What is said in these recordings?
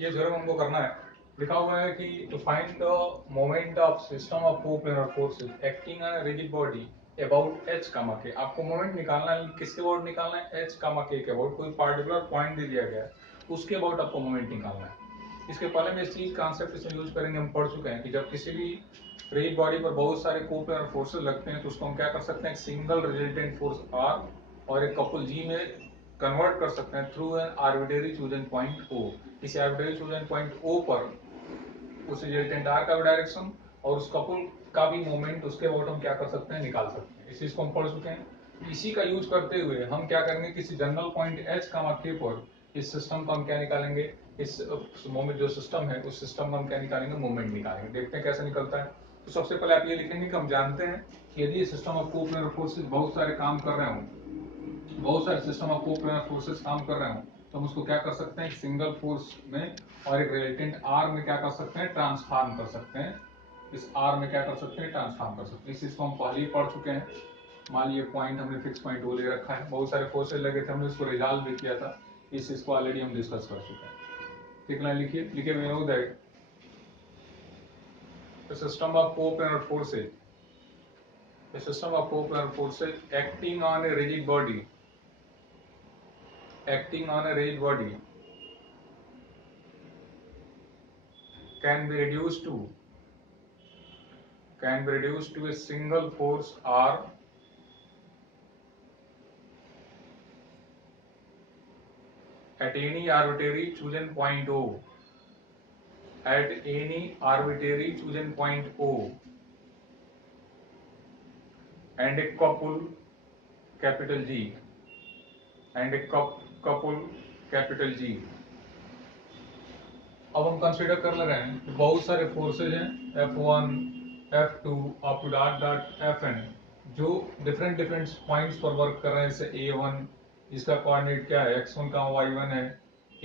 ये थ्योरम हमको करना है। लिखा हुआ है कि to find the moment of system of coplanar forces acting on a rigid body about h comma K. आपको मोमेंट निकालना है, किसके अबाउट निकालना है? h कामा के अबाउट। कोई पार्टिकुलर पॉइंट दे दिया गया है, उसके अबाउट आपको मोमेंट निकालना है। इसके पहले में इस चीज कॉन्सेप्ट इसमें यूज करेंगे, हम पढ़ चुके हैं कि जब किसी भी रिजिड बॉडी पर बहुत सारे कोप्लेनर फोर्सेस लगते हैं तो उसको हम क्या कर सकते हैं? एक सिंगल रिजल्टेंट फोर्स r और एक कपल g में कन्वर्ट कर सकते हैं through an arbitrary chosen point O। इस आर्बिट्रेरी चूजन पॉइंट O पर उस रिजल्टेंट R का भी डायरेक्शन और उस कपल का भी मोमेंट उसके अबाउट हम क्या कर सकते हैं? निकाल सकते हैं। इस चीज को हम पढ़ चुके हैं। इसी का यूज करते हुए हम क्या करेंगे? किसी जनरल पॉइंट H का K पर इस सिस्टम का हम क्या निकालेंगे? इस मोमेंट जो सिस्टम है उस सिस्टम का हम क्या निकालेंगे? मोमेंट निकालेंगे। देखते हैं कैसे निकलता है। तो सबसे पहले आप ये लिखेंगे कि हम जानते हैं कि यदि सिस्टम ऑफ कोप्लेनर फोर्सेस बहुत सारे काम कर रहे हों, बहुत सारे सिस्टम ऑफ कोप्लेनर फोर्सेस काम कर रहे हो तो हम उसको क्या कर सकते हैं? एक सिंगल फोर्स में और एक रिजल्टेंट आर में क्या कर सकते हैं? ट्रांसफॉर्म कर सकते हैं। इस आर में क्या कर सकते हैं? ट्रांसफॉर्म कर सकते हैं। इस चीज को हम पहले ही पढ़ चुके हैं। मान लीजिए पॉइंट हमने फिक्स पॉइंट वो ले रखा है, बहुत सारे फोर्सेज लगे थे, हमने उसको रिजॉल्व भी किया था। इस चीज को ऑलरेडी हम डिस्कस कर चुके हैं। ठीक है, लिखिए लिखे we know that the system of coplanar forces, the system of coplanar forces acting on a rigid body, acting on a rigid body can be reduced to a single force R at any arbitrary chosen point O, at any arbitrary chosen point O, and a couple capital G, and a couple capital G। अब हम consider कर ले रहे हैं कि बहुत सारे forces हैं F1, F2 up to dot dot Fn, जो डिफरेंट डिफरेंट पॉइंट्स पर वर्क कर रहे हैं। जैसे A1 जिसका कोऑर्डिनेट क्या है? x1 का y1 है,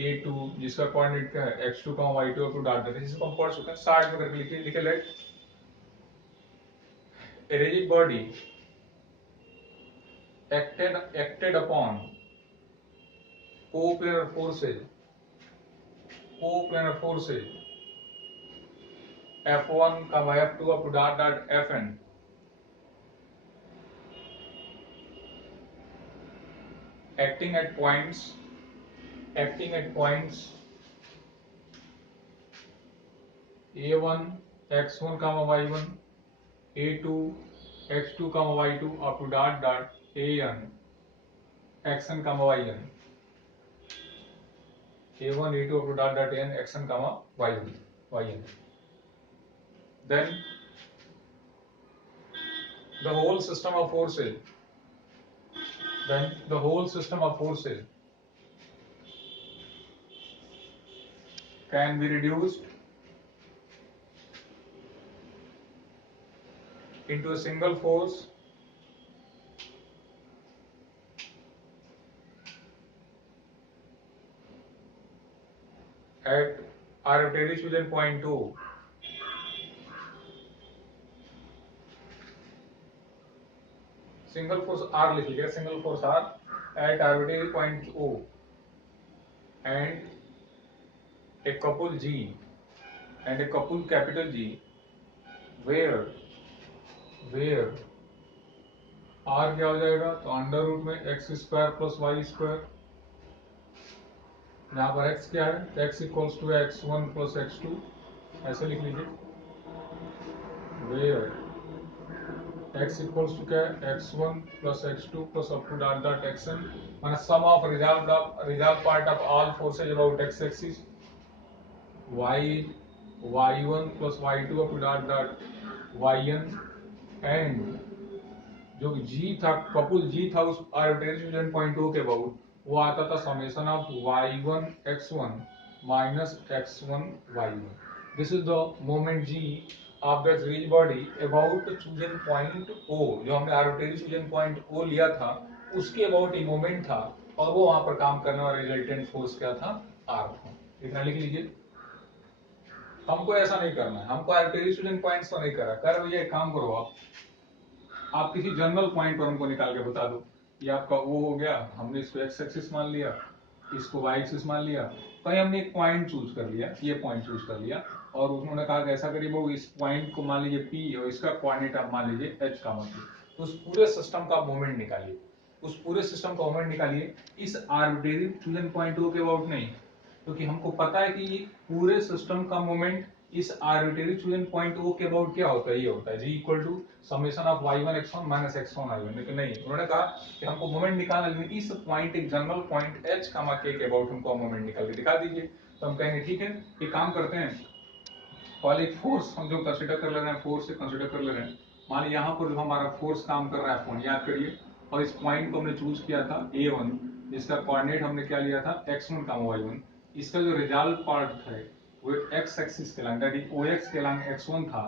A2 जिसका कोऑर्डिनेट क्या है? x2 का y2 up to dot dot. इसको हम पढ़ चुके हैं। स्टार्ट में करके लिखिए, लिखे let a rigid body acted upon coplanar forces F1 का F2 up to dot dot Fn acting at points A1 x1 y1, A2 x2 y2 up to dot dot An xn yn, A1 A2 up to dot dot An xn yn। Then the whole system of forces can be reduced into a single force at arbitrary chosen point O, single force R लिख लीजिएगा, single force R at arbitrary point O and a couple G and a couple capital G where R क्या हो जाएगा? तो under root में X square plus Y square, यहाँ पर x क्या है? x equals to x1 plus x2, ऐसे लिख लीजिए। वेयर x इक्वल्स टू क्या है? x1 plus x2 plus up to dot dot xn, माने sum of resolved part of all forces about x axis, y1 plus y2 up to dot dot yn, and जो G था, couple G था उस arbitrary chosen point O के about, वो आता था summation of y1 x1 minus x1 y1। This is the moment G of the rigid body about chosen point O। जो हमने आर्बिट्रेरी चूजन पॉइंट O लिया था उसके अबाउट ये मोमेंट था, और वो वहां पर काम करने वाला रिजल्टेंट फोर्स क्या था? R था। इतना लिख लीजिए। हमको ऐसा नहीं करना है, हमको आर्बिट्रेरी चूजन पॉइंट्स पर नहीं कर भैया एक काम करो, आप किसी जनरल पॉइंट पर हमको निकाल के बता दो। ये आपका वो हो गया, हमने इसको एक्स एक्सिस मान लिया, इसको y एक्सिस मान लिया, कहीं हमने एक पॉइंट चूज कर लिया, ये पॉइंट चूज कर लिया, और उन्होंने कहा कि ऐसा करिए वो इस पॉइंट को मान लीजिए p और इसका कोऑर्डिनेट आप मान लीजिए h का मतलब, तो उस पूरे सिस्टम का मोमेंट निकालिए, उस पूरे सिस्टम का मोमेंट निकालिए, इस आर्बिट्रेरी चूजन पॉइंट ओ के अबाउट नहीं, क्योंकि हमको पता है कि पूरे सिस्टम का मोमेंट इस आर्बिट्रेरी चूजन पॉइंट ओ के अबाउट क्या होता है, ये होता है g equal to summation of y1 x1 minus x1 y1, लेकिन नहीं, उन्होंने कहा कि हमको मोमेंट निकालना, लेकिन इस पॉइंट, एक जनरल पॉइंट h k के अबाउट हमको मोमेंट निकाल के दिखा दीजिए। तो हम कहेंगे ठीक है, ये काम करते हैं, पहले एक फोर्स हम जो कंसीडर कर ले रहे हैं, फोर्स से कंसीडर कर ले रहे हैं, मान लीजिए यहाँ पर जो हमारा फोर्स काम कर रहा है फोन, याद करिए, और इस पॉइंट को हमने चूज किया था a1, इसका कोऑर्डिनेट हमने क्या लिया था x1 y1, इसका जो रिजल्ट पार्ट है वो x एक्सिस के लंग OX के लंग x1 था,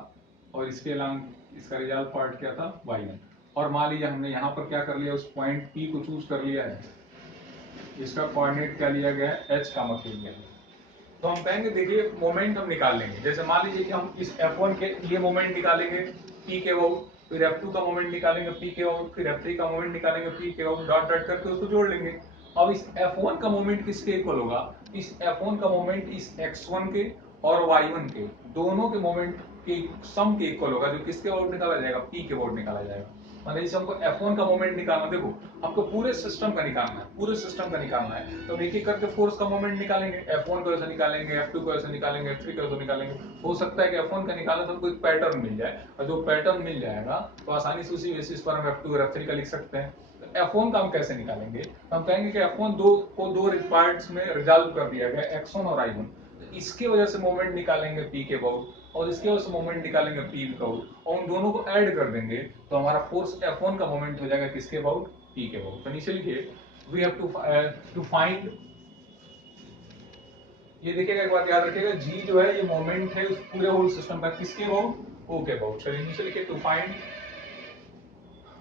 और इसके लंग इसका रिजल्ट पार्ट क्या था y1, और मान लीजिए हमने यहाँ पर क्या कर लिया, उस पॉइंट P को चूज कर लिया है, इसका कोऑर्डिनेट क्या लिया गया है h लिया है। तो हम कहेंगे देखिए मोमेंट हम निकाल लेंगे, जैसे मान लीजिए कि हम इस F1 के ये मोमेंट निकालेंगे P के अबाउट, फिर F2 का मोमेंट निकालेंगे P के अबाउट, फिर F3 का मोमेंट निकालेंगे P के अबाउट, डॉट डॉट करके उसको जोड़ लेंगे। अब इस F1 का मोमेंट किसके इक्वल होगा, इस F1 का मोमेंट इस x1 के और y1 के दोनों के मोमेंट के सम के इक्वल होगा, जो किसके अबाउट निकाला जाएगा, P के अबाउट निकाला जाएगा। मतलब इसे हमको F1 का मोमेंट निकालना, देखो आपको पूरे सिस्टम का निकालना है, पूरे सिस्टम का निकालना है, तो हम एक एक करके फोर्स का मोमेंट निकालेंगे, F1 को ऐसे निकालेंगे, F2 को ऐसे निकालेंगे, F3 को ऐसे निकालेंगे। हो सकता है कि F1 का निकालना तो हमको एक पैटर्न मिल जाए, और जो पैटर्न मिल जाएगा तो आसानी से उसी बेसिस पर हम F2 और F3 का लिख सकते हैं। तो F1 का हम कैसे निकालेंगे, तो हम कहेंगे कि F1 को दो पार्ट्स में रिजॉल्व कर दिया गया, x1 और i1, तो इसके वजह से मोमेंट निकालेंगे P के अबाउट, और इसके वजह से मोमेंट निकालेंगे P के अबाउट, और उन दोनों को ऐड कर देंगे, तो हमारा फोर्स F1 का मोमेंट हो जाएगा किसके अबाउट, P के अबाउट। तो नीचे लिखिए, वी हैव टू फाइंड, ये देखिएगा एक बात याद रखिएगा, G जो है ये मोमेंट है उस पूरे होल सिस्टम का, किसके अबाउट, O के अबाउट। चलिए नीचे लिखिए, to find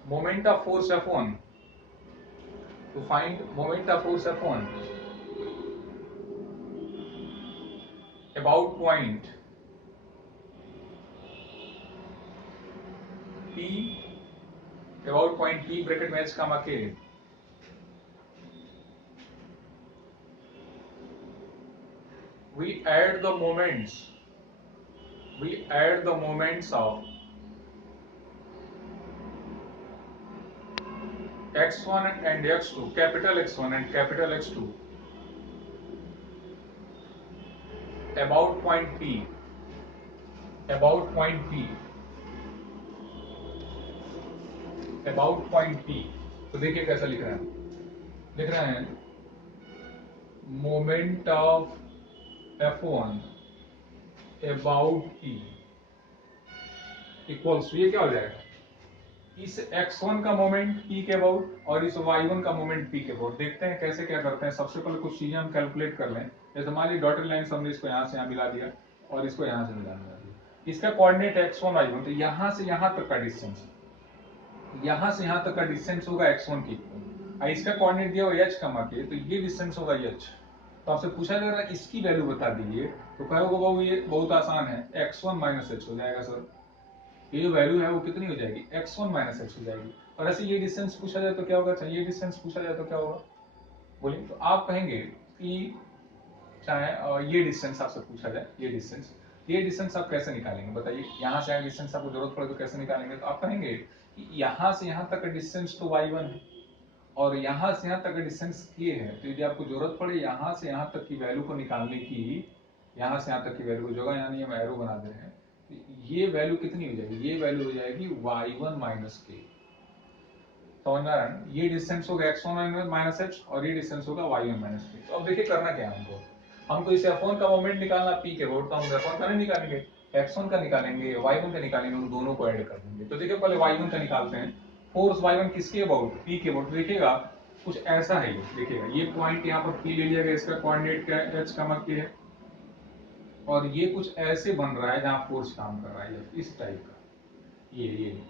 moment of force F1, to find moment of force F1 about point P, about point P bracket में h comma k, we add the moments of x1 and x2, capital X1 and capital X2 about point P, about point P, about point P। तो देखिए कैसा लिख रहे हैं, लिख रहे हैं moment of F1 about P equals, ये क्या हो जाएगा, इस x1 का मोमेंट P के अबाउट और इस y1 का मोमेंट P के अबाउट। देखते हैं कैसे क्या करते हैं। सबसे पहले कुछ चीजें हम कैलकुलेट कर लें, जैसे मान लीजिए डॉटेड लाइन हमने इसको यहाँ से यहाँ मिला दिया और इसको यहाँ से मिला दिया, इसका कोऑर्डिनेट x1 y1, तो यहाँ से यहाँ तक का डिस्टेंस, यहाँ से यहाँ तक का डिस्टेंस होगा x1 की, और इसका कोऑर्डिनेट दिया हुआ h कमा के, तो ये डिस्टेंस होगा h। तो आपसे पूछा जा रहा है इसकी वैल्यू बता दीजिए, तो कहोगे बाबू ये बहुत आसान है, x1 माइनस h हो जाएगा सर, ये जो वैल्यू है वो कितनी हो जाएगी, x1 माइनस h हो जाएगी। और ऐसे ये डिस्टेंस पूछा जाए तो क्या होगा, चाहिए डिस्टेंस पूछा जाए तो क्या होगा, बोलिए। तो आप कहेंगे कि चाहे ये डिस्टेंस आपसे पूछा जाए, ये डिस्टेंस आप कैसे निकालेंगे बताइए, यहाँ से डिस्टेंस आपको जरूरत पड़े तो कैसे निकालेंगे। तो आप कहेंगे कि यहाँ से यहाँ तक का डिस्टेंस तो y1 है, और यहाँ से यहाँ तक का डिस्टेंस ये है, तो यदि आपको जरूरत पड़े यहाँ से यहाँ तक की वैल्यू को निकालने की, यहाँ से यहाँ तक की वैल्यू को जगह यानी हम एरो बना दे रहे हैं, ये वैल्यू कितनी हो जाएगी, ये वैल्यू हो जाएगी y1 माइनस k। समझ में आ रहा है, ये डिस्टेंस होगा x1 माइनस h और ये डिस्टेंस होगा y1 माइनस k। तो अब देखिए करना क्या है हमको इस F1 का मोमेंट निकालना P के अबाउट, तो हम F1 का नहीं निकालेंगे, x1 का निकालेंगे, y1 का निकालेंगे, उन दोनों को ऐड कर देंगे। तो देखिए पहले y1 का निकालते हैं, फोर्स y1 किसके अबाउट, P के अबाउट। देखिएगा कुछ ऐसा है, ये देखिएगा ये पॉइंट यहाँ पर P ले लिया गया, इसका कोऑर्डिनेट क्या है, h का k है, और ये कुछ ऐसे बन रहा है जहां फोर्स काम कर रहा है, इस टाइप का, ये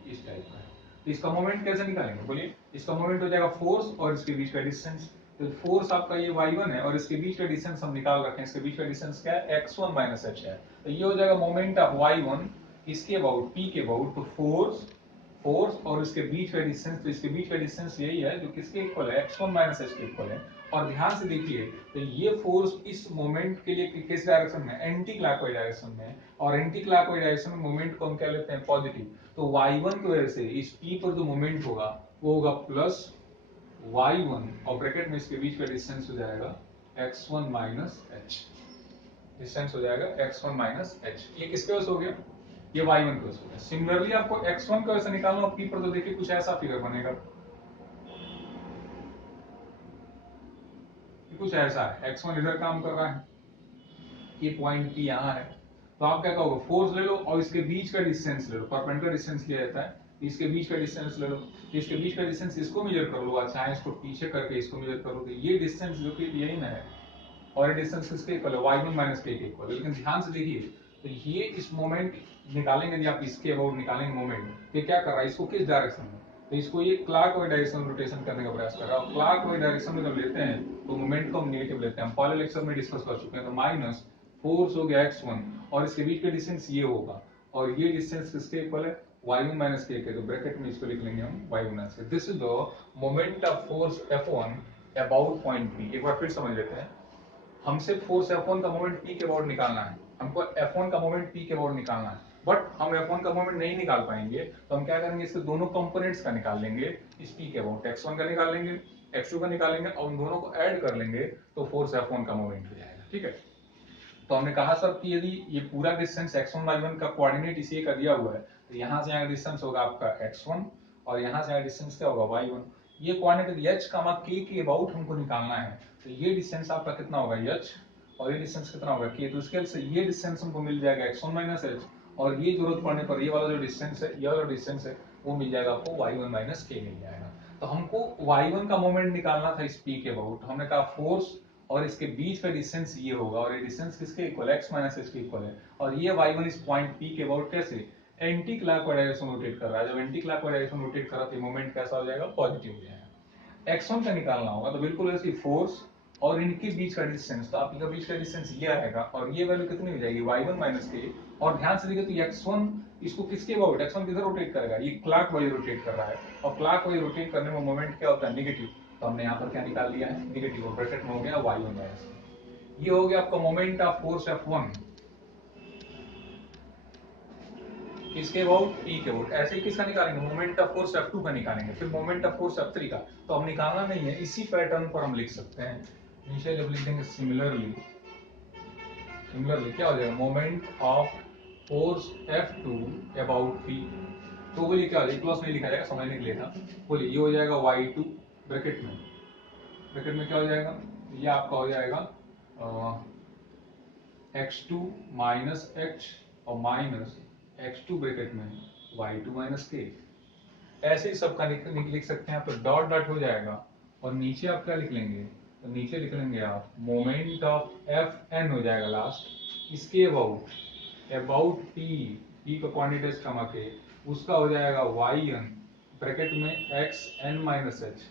इस टाइप का है। तो इसका मोमेंट कैसे निकालेंगे बोलिए, इसका मोमेंट हो जाएगा फोर्स और इसके बीच का डिस्टेंस। तो फोर्स आपका ये y1 है और इसके बीच का डिस्टेंस हम निकाल रखे हैं, इसके बीच का डिस्टेंस क्या है, x1 माइनस h है। तो ये हो जाएगा मोमेंट ऑफ y1 इसके अबाउट P के अबाउट, तो फोर्स फोर्स और इसके बीच का डिस्टेंस, तो इसके बीच का डिस्टेंस यही है जो किसके इक्वल है, x1 माइनस h के इक्वल है। और ध्यान से देखिए तो ये फोर्स इस मोमेंट के लिए किस डायरेक्शन में, एंटी क्लॉकवाइज डायरेक्शन में, और एंटी क्लॉकवाइज डायरेक्शन में मोमेंट को हम क्या लेते हैं, पॉजिटिव। तो y1 की वजह से इस p पर जो मोमेंट होगा वो होगा प्लस y1 और ब्रैकेट में इसके बीच का डिस्टेंस हो जाएगा x1 माइनस h, डिस्टेंस हो जाएगा x1 माइनस h। ये किसके वजह से हो गया, ये y1 की वजह से हो गया। सिमिलरली आपको x1 की वजह से निकालना हो p पर, तो देखिए कुछ ऐसा फिगर बनेगा, कुछ ऐसा है, x1 इधर काम कर रहा है, ये पॉइंट p यहाँ है, तो आप क्या कहोगे, फोर्स ले लो और इसके बीच का डिस्टेंस ले लो, परपेंडिकुलर डिस्टेंस लिया जाता है, इसके बीच का डिस्टेंस ले लो, इसके बीच का डिस्टेंस इसको मेजर कर लो, चाहे इसको पीछे करके इसको मेजर करो, तो ये डिस्टेंस जो कि यही ना है, और ये डिस्टेंस किसके इक्वल है, y1 माइनस k के इक्वल। लेकिन ध्यान से देखिए तो ये इस मोमेंट निकालेंगे, यदि आप इसके अबाउट निकालेंगे मोमेंट, ये क्या कर रहा है, इसको किस डायरेक्शन में, तो इसको ये क्लॉकवाइज डायरेक्शन में रोटेशन करने का प्रयास कर रहा है, और क्लॉकवाइज डायरेक्शन में जब लेते हैं तो मोमेंट को हम नेगेटिव लेते हैं, हम पहले लेक्चर में डिस्कस कर चुके हैं। तो माइनस फोर्स हो गया x1 और इसके बीच का डिस्टेंस ये होगा, और ये डिस्टेंस किसके इक्वल है, y1 माइनस k के, तो ब्रैकेट में इसको लिख लेंगे हम y1 minus k। This is the moment of force F1 about point P। एक बार फिर समझ लेते हैं, हमसे फोर्स F1 का मोमेंट P के अबाउट निकालना है, हमको F1 का मोमेंट P के अबाउट निकालना है, बट हम F1 का मोमेंट नहीं निकाल पाएंगे, तो हम क्या करेंगे, इसके दोनों कंपोनेंट्स का निकाल लेंगे, इस P के अबाउट x1 का निकाल लेंगे, x2 का निकालेंगे, और उन दोनों को ऐड कर लेंगे, तो फोर्स F1 का मोमेंट हो जाएगा। ठीक है, तो हमने कहा सर कि यदि ये पूरा डिस्टेंस x1 y1 का कोऑर्डिनेट इसी का दिया हुआ है, तो यहाँ से यहाँ डिस्टेंस होगा आपका x1 और यहाँ से यहाँ डिस्टेंस क्या होगा y1। ये कोऑर्डिनेट h k के अबाउट हमको निकालना है, तो ये डिस्टेंस आपका कितना होगा h, और ये डिस्टेंस कितना होगा k, तो इसके से ये डिस्टेंस हमको मिल जाएगा x1 माइनस h, और ये जरूरत पड़ने पर ये वाला जो डिस्टेंस है, ये वाला डिस्टेंस है, वो मिल जाएगा आपको y1 माइनस k मिल जाएगा। तो हमको y1 का मोमेंट निकालना था इस p के अबाउट, हमने कहा फोर्स और इसके बीच का डिस्टेंस ये होगा, और ये डिस्टेंस किसके इक्वल है, x माइनस h के इक्वल है, और ये y1 इस पॉइंट P के अबाउट कैसे एंटी क्लॉकवाइज डायरेक्शन रोटेट कर रहा है, जब एंटी क्लॉकवाइज डायरेक्शन रोटेट कर रहा है तो मोमेंट कैसा हो जाएगा, पॉजिटिव हो जाएगा। x1 का निकालना होगा, तो बिल्कुल ऐसी फोर्स और इनके बीच का डिस्टेंस, तो आपके बीच का डिस्टेंस ये आएगा, और ये वैल्यू कितनी हो जाएगी, y1 माइनस k। और ध्यान से देखिए तो x1 इसको किसके अबाउट, x1 किधर रोटेट करेगा, ये क्लॉकवाइज रोटेट कर रहा है, और क्लॉकवाइज रोटेट करने में मोमेंट क्या होता है, नेगेटिव, तो हमने यहाँ पर क्या निकाल लिया है, नेगेटिव, और ब्रैकेट में हो गया y1 माइनस। ये हो गया आपका मोमेंट ऑफ फोर्स F1 किसके अबाउट, P के अबाउट। ऐसे ही किसका निकालेंगे, मोमेंट ऑफ फोर्स F2 का निकालेंगे, फिर मोमेंट ऑफ फोर्स F3 का, तो हम निकालना नहीं है, इसी पैटर्न पर हम लिख सकते हैं। नीचे जब लिख देंगे सिमिलरली, सिमिलरली क्या हो जाएगा, moment of force F2 about P, तो बोलिए क्या हो जाएगा, क्लोज नहीं लिखा जाएगा, समझने के लिए था, बोलिए ये हो जाएगा y2 ब्रैकेट में, ब्रैकेट में क्या हो जाएगा, ये आपका हो जाएगा x2 माइनस h और माइनस x2 ब्रैकेट में y2 माइनस k। ऐसे ही सबका लिख सकते हैं आप, तो डॉट डॉट हो जाएगा, और नीचे आप क्या लिख लेंगे, तो नीचे लिख लेंगे आप मोमेंट ऑफ Fn हो जाएगा लास्ट, इसके अबाउट अबाउट p का क्वांटिटी कमा के उसका हो जाएगा yn ब्रैकेट में xn माइनस h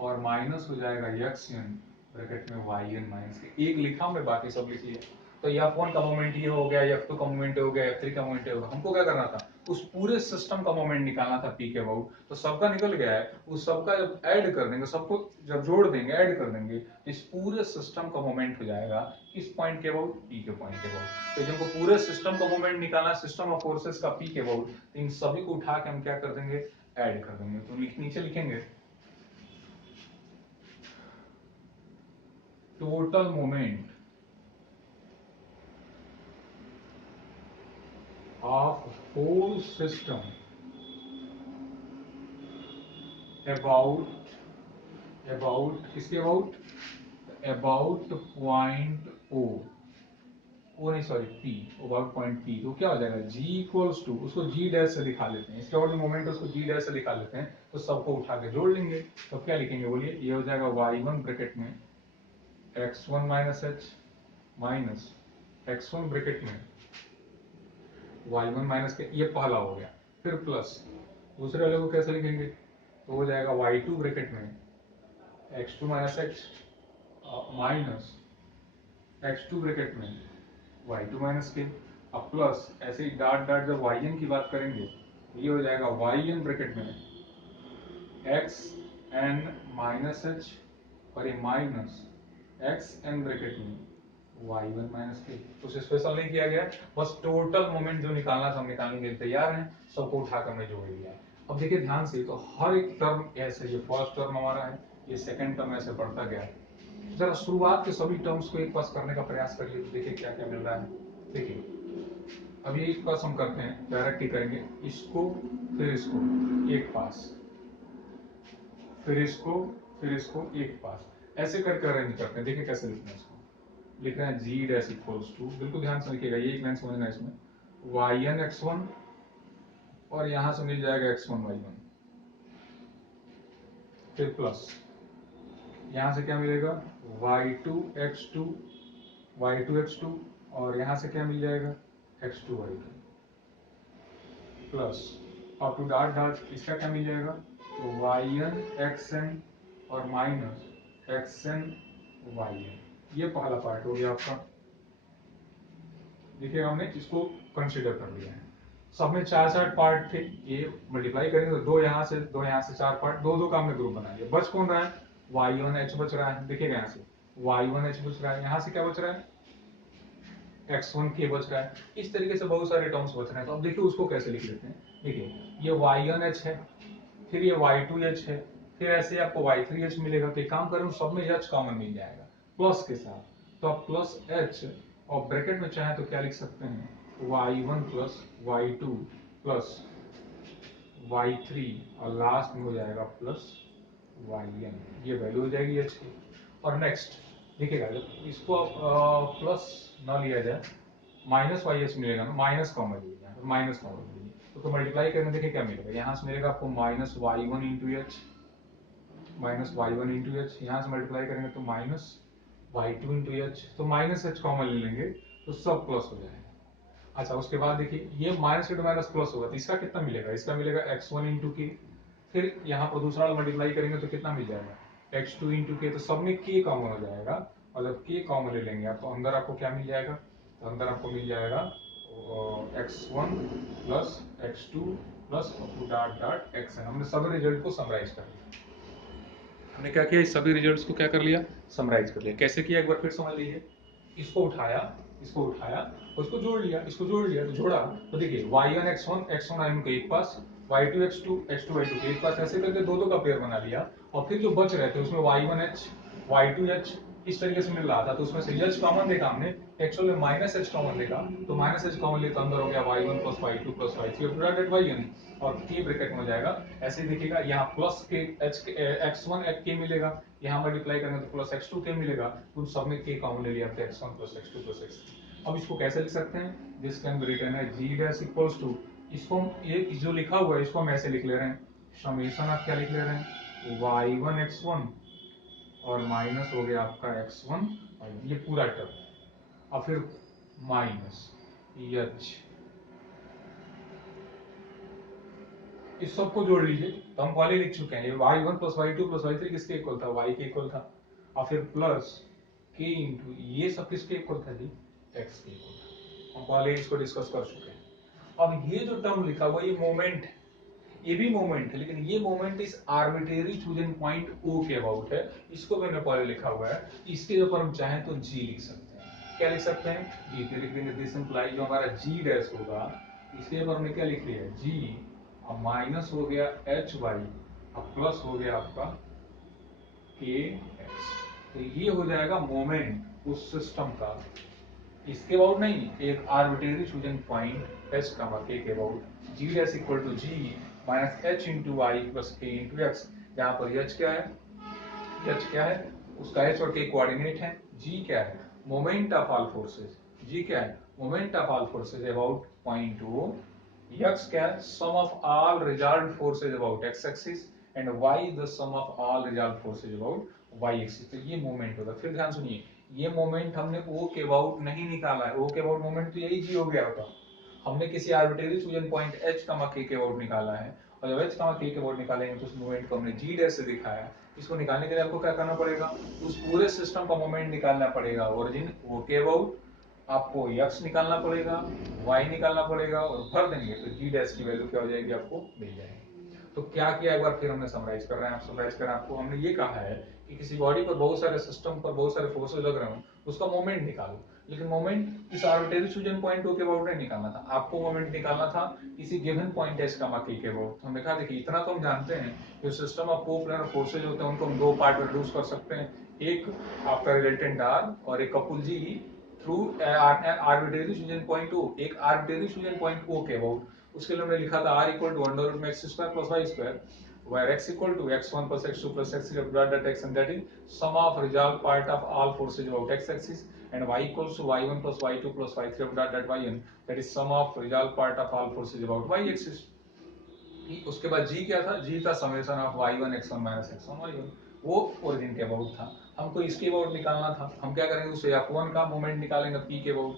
और माइनस हो जाएगा xn ब्रैकेट में yn माइनस के। एक लिखा मैं, बाकी सब लिख लिया, तो F1 का मोमेंट ये हो गया, F2 का मोमेंट हो गया, F3 का मोमेंट हो गया। हमको क्या करना था, उस पूरे सिस्टम का मोमेंट निकालना था P के अबाउट, तो सबका निकल गया है, उस सबका जब ऐड कर देंगे, सबको जब जोड़ देंगे, ऐड कर देंगे, इस पूरे सिस्टम का मोमेंट हो जाएगा किस पॉइंट के अबाउट, P के पॉइंट के अबाउट। तो जब पूरे सिस्टम का मोमेंट निकालना, सिस्टम ऑफ फोर्सेस का P के अबाउट, तो इन सभी को उठा के हम क्या कर देंगे, ऐड कर देंगे। तो नीचे लिखेंगे total moment of whole system about किसके about point O नहीं sorry P, about point P, तो क्या हो जाएगा G इक्वल्स टू, उसको G डैश से दिखा लेते हैं, इसके बाद मोमेंट उसको G डैश से दिखा लेते हैं, तो सबको उठा के जोड़ लेंगे, तो क्या लिखेंगे बोलिए, ये हो जाएगा y1 ब्रैकेट में x1 minus h minus x1 bracket में y1 माइनस के, ये पहला हो गया, फिर प्लस दूसरे वाले को कैसे लिखेंगे, तो हो जाएगा y2 ब्रैकेट में x2 minus h minus x2 bracket में y2 माइनस के। अब प्लस ऐसे ही डॉट डॉट जब वाई एन की बात करेंगे ये हो जाएगा वाई एन ब्रैकेट में एक्स एन माइनस एच और ये माइनस एक्स एन ब्रैकेट में वाई वन माइनस के। कुछ स्पेशल नहीं किया गया, बस टोटल मोमेंट जो निकालना था हम निकालने के लिए तैयार हैं, सबको उठाकर मैं जोड़ दिया। अब देखिए ध्यान से, तो हर एक टर्म ऐसे, ये फर्स्ट टर्म हमारा है, ये सेकंड टर्म ऐसे बढ़ता गया। जरा शुरुआत के सभी टर्म्स को एक पास करने का प्रयास करिए, तो देखिए क्या क्या मिल रहा है। देखिए अभी एक पास हम करते हैं, डायरेक्ट ही करेंगे, इसको फिर इसको एक पास, फिर इसको एक पास, ऐसे करके अरेंज करते हैं। देखिए कैसे लिखते हैं इसको, लिख रहे हैं जी डैश इक्वल्स टू, बिल्कुल ध्यान से लिखिएगा, ये एक लाइन समझना इसमें, वाई एन एक्स वन और यहां से मिल जाएगा एक्स वन वाई वन, फिर प्लस यहां से क्या मिलेगा Y two X two, Y two X two, और यहां से क्या मिल जाएगा X two Y two, plus up to dot dot इसका क्या मिल जाएगा, तो वाई एन एक्स एन और minus X N Y N. ये पहला पार्ट हो गया आपका। देखिए हमने इसको कंसीडर कर लिया है। सब में चार चार पार्ट थे, ये मल्टीप्लाई करेंगे तो दो यहाँ से चार पार्ट, दो दो का हमने ग्रुप बना लिया। बच कौन रहा है, वाई वन एच बच रहा है। देखिएगा यहाँ से वाई वन एच बच रहा है, यहाँ से क्या बच रहा है एक्स वन के बच रहा है। इस तरीके से बहुत सारे टर्म्स बच रहे हैं। तो अब देखिए उसको कैसे लिख लेते हैं। देखिए ये वाई वन एच है, फिर ये वाई टू एच है, फिर ऐसे आपको वाई थ्री एच मिलेगा। तो एक काम करूँ, सब में एच कॉमन मिल जाएगा प्लस के साथ, तो आप प्लस एच और ब्रैकेट में चाहे तो क्या लिख सकते हैं Y one plus Y two plus Y three और लास्ट में हो जाएगा प्लस वाई एन। ये वैल्यू हो जाएगी एच की। और नेक्स्ट देखिएगा, जब इसको आप प्लस ना लिया जाए, माइनस वाई एच मिलेगा ना, माइनस कॉमन लीजिए, माइनस कॉमन लीजिए तो मल्टीप्लाई करने देखिए क्या मिलेगा, यहाँ से मिलेगा आपको minus Y one into H, minus Y one into H, यहाँ से मल्टीप्लाई करेंगे तो minus Y two into H, तो माइनस एच कॉमन ले लेंगे तो सब प्लस हो जाएगा। अच्छा उसके बाद देखिए ये माइनस इंटू माइनस प्लस होगा, तो इसका कितना मिलेगा, इसका मिलेगा एक्स वन इंटू के, फिर यहाँ पर दूसरा वाला मल्टीप्लाई करेंगे तो कितना मिल जाएगा एक्स टू इंटू के, तो सब में के कॉमन हो जाएगा। और जब के कॉमन ले लेंगे आप तो अंदर आपको क्या मिल जाएगा, तो अंदर आपको मिल जाएगा X one plus X two plus dot dot X N. हमने सब रिजल्ट को समराइज कर लिया। हमने क्या किया, इस सभी रिजल्ट्स को क्या कर लिया, समराइज कर लिया। कैसे किया एक बार फिर समझ लीजिए, इसको उठाया, इसको उठाया और इसको जोड़ लिया, इसको जोड़ लिया तो जोड़ा, तो देखिए y1 x1 आई के एक पास, y2 x2 y2 के एक पास, ऐसे करके दो दो का पेयर बना लिया। और फिर जो बच रहे थे उसमें y1h y2h इस तरीके से मिल रहा था, तो उसमें से h कॉमन देखा हमने, एक्चुअल में माइनस h कॉमन देखा, तो माइनस h कॉमन ले तो अंदर हो गया y1 plus y2 plus y3 divided y n, और के ब्रैकेट में हो जाएगा। ऐसे ही देखिएगा यहाँ प्लस के x1 के मिलेगा, यहाँ मल्टीप्लाई करेंगे तो प्लस x2 के मिलेगा, तो उन सब में के कॉमन ले लिया, तो x1 plus x2 plus x3। अब इसको कैसे लिख सकते हैं, दिस कैन बी रिटन है g डैश इक्वल्स टू, इसको ये जो लिखा हुआ है इसको हम ऐसे लिख ले रहे हैं, समेशन आप क्या लिख ले रहे हैं y1 x1 और माइनस हो गया आपका x1 ये पूरा टर्म, और फिर माइनस एच, इस सबको जोड़ लीजिए, तो हम पहले लिख चुके हैं ये y1 plus y2 plus y3 किसके इक्वल था, y के इक्वल था, और फिर प्लस k इंटू ये सब किसके इक्वल था जी, x के इक्वल था। हम पहले इसको डिस्कस कर चुके हैं। अब ये जो टर्म लिखा हुआ ये मोमेंट है, ये भी मोमेंट है, लेकिन ये मोमेंट इस आर्बिट्रेरी चूजन पॉइंट O के अबाउट है, इसको मैंने पहले लिखा हुआ है। इसके ऊपर हम चाहें तो g लिख सकते हैं, क्या लिख सकते हैं g, तो लिख देंगे दिस इंप्लाई जो हमारा g डैश होगा, इसके ऊपर हमने क्या लिख लिया है g, और माइनस हो गया एच वाई और प्लस हो गया आपका के एक्स, तो ये हो जाएगा मोमेंट उस सिस्टम का, इसके अबाउट नहीं, एक arbitrary chosen point H comma K about, G dash equal to G minus H into Y plus K into X. यहाँ पर एच क्या है, एच क्या है, उसका एच और के कोऑर्डिनेट है, जी क्या है moment of all forces, G क्या है moment of all forces about point O, x क्या है sum of all resolved forces about x axis and y the sum of all resolved forces about y axis। तो ये moment होगा। फिर ध्यान सुनिए, ये मोमेंट हमने O के अबाउट नहीं निकाला है, O के अबाउट मोमेंट तो यही जी हो गया होगा, हमने किसी आर्बिट्रेरी चूजन पॉइंट H कमा K के अबाउट निकाला है, और जब H कमा K के अबाउट निकालेंगे तो उस मोमेंट को हमने G डैश से दिखाया। इसको निकालने के लिए आपको क्या करना पड़ेगा, उस पूरे सिस्टम का मोमेंट निकालना पड़ेगा, ओरिजिन O के अबाउट आपको x निकालना पड़ेगा, y निकालना पड़ेगा और भर देंगे तो g डैश की वैल्यू क्या हो जाएगी, आपको मिल जाएगी। तो क्या किया, एक बार फिर हमने समराइज कर रहे हैं, आप समराइज करें, आपको हमने ये कहा है कि किसी बॉडी पर बहुत सारे सिस्टम पर बहुत सारे फोर्सेस लग रहे हो, उसका मोमेंट निकालो, लेकिन मोमेंट इस आर्बिट्रेरी फ्यूजन पॉइंट के अबाउट नहीं निकालना था, आपको मोमेंट निकालना था किसी गिवन पॉइंट एच का के अबाउट। हमने कहा देखिए इतना तो हम जानते हैं कि सिस्टम ऑफ कोप्लेनर फोर्सेज होते हैं उनको हम दो पार्ट में रिड्यूस कर सकते हैं, एक आपका रिजल्टेंट आर और एक couple G through arbitrary chosen point O, एक आर्बिट्रेरी फ्यूजन पॉइंट ओ के अबाउट। उसके लिए हमने लिखा था r equal to under root में x square plus y square, where x equal to x1 plus x2 plus x3 dot dot x, and that is sum of resolved part of all forces about x axis, and y equals to y1 plus y2 plus y3 dot dot yn, that is sum of resolved part of all forces about y axis। उसके बाद g क्या था, g था summation of y1 x1 minus x1 y1, वो origin के about था, हमको इसके अबाउट निकालना था। हम क्या करेंगे, उसे f1 का मोमेंट निकालेंगे p के अबाउट,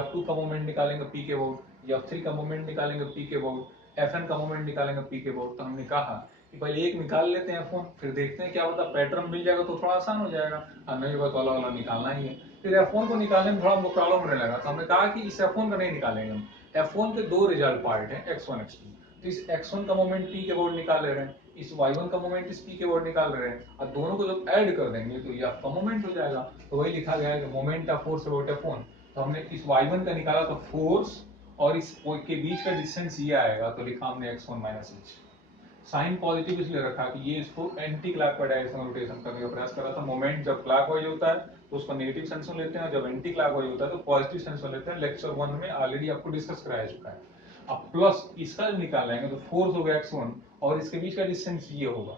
f2 का मोमेंट निकालेंगे p के अबाउट, f3 का मोमेंट निकालेंगे p के अबाउट, fn का मोमेंट निकालेंगे p के अबाउट। तो हमने कहा कि पहले एक निकाल लेते हैं f1, फिर देखते हैं क्या होता है, पैटर्न मिल जाएगा तो थोड़ा आसान हो जाएगा, और नहीं होगा तो अलग अलग निकालना ही है। फिर f1 को निकालने में थोड़ा हमको प्रॉब्लम होने लगा, तो हमने कहा कि इस f1 का नहीं निकालेंगे हम, f1 के दो रिजल्ट पार्ट हैं x1 x2, तो इस x1 का मोमेंट p के अबाउट निकाल ले रहे हैं, इस y1 का मोमेंट इस p के अबाउट निकाल रहे हैं, और दोनों को जब ऐड कर देंगे तो ये आपका मोमेंट हो जाएगा। तो वही लिखा गया है कि moment of force about f1। तो हमने इस y1 का निकाला तो फोर्स और इस के बीच का डिस्टेंस ये आएगा, तो लिखा हमने x1 minus h। Sign positive इसलिए रखा कि ये इसको एंटी क्लॉकवाइज डायरेक्शन में रोटेशन करने का प्रयास कर रहा था। मोमेंट जब क्लॉकवाइज होता है तो उसका नेगेटिव सेंस में लेते हैं, जब एंटी क्लॉकवाइज होता है तो पॉजिटिव सेंस में लेते हैं। लेक्चर 1 में ऑलरेडी आपको डिस्कस कराया चुका है। अब प्लस इसका निकाल लेंगे तो फोर्स हो गया x1 और इसके बीच का डिस्टेंस ये होगा,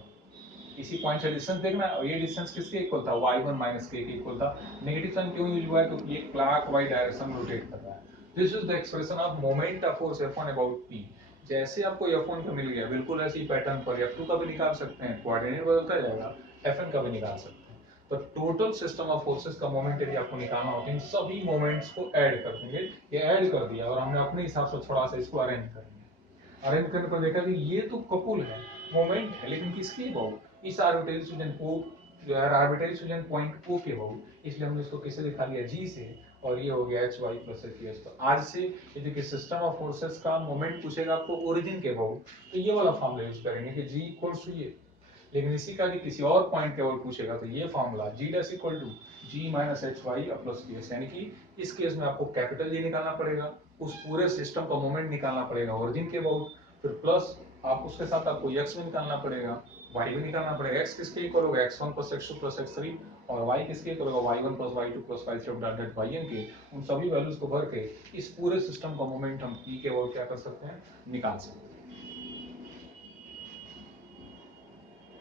इसी पॉइंट से डिस्टेंस देखना है, और ये डिस्टेंस किसके इक्वल था, y1 माइनस k के इक्वल था। नेगेटिव साइन क्यों यूज हुआ है, क्योंकि ये क्लॉकवाइज डायरेक्शन में रोटेट कर रहा है। This is the expression of moment of force F1 about p। जैसे आपको F1 का मिल गया, बिल्कुल ऐसी पैटर्न पर F2 का भी निकाल सकते हैं, कोऑर्डिनेट बदलता जाएगा, Fn का भी निकाल सकते हैं। तो टोटल सिस्टम ऑफ फोर्सेस का मोमेंट यदि आपको निकालना हो तो इन सभी मोमेंट्स को ऐड कर देंगे। ये ऐड कर दिया और हमने अपने हिसाब से थोड़ा सा इसको अरेंज कर दिया। अरेंज करने पर देखा कि ये तो कपुल है, मोमेंट है, लेकिन किसके अबाउट, इस आर्बिट्रेरी फ्यूजन को जो है आर्बिट्रेरी फ्यूजन पॉइंट O के अबाउट, इसलिए हमने इसको किससे लिखा लिया, G से, और ये हो गया Hy प्लस Hs। तो आज से यदि कि सिस्टम ऑफ फोर्सेस का मोमेंट पूछेगा आपको ओरिजिन के अबाउट, तो ये वाला फॉर्मूला यूज करेंगे कि G इक्वल्स टू ये। लेकिन इसी का भी किसी और पॉइंट के अबाउट पूछेगा तो ये formula G dash equal to G माइनस Hy प्लस Ts, यानी कि इस केस में आपको कैपिटल G निकालना पड़ेगा, उस पूरे सिस्टम का मोमेंट निकालना पड़ेगा ओरिजिन के अबाउट, फिर प्लस आप उसके साथ आपको x भी निकालना पड़ेगा, y भी निकालना पड़ेगा। x किसके इक्वल होगा, x1 plus x2 plus x3, और y किसके इक्वल होगा, y1 plus y2 plus y3 dot dot yn के। उन सभी वैल्यूज को भर के इस पूरे सिस्टम का मोमेंट हम p के अबाउट क्या कर सकते हैं, निकाल सकते हैं।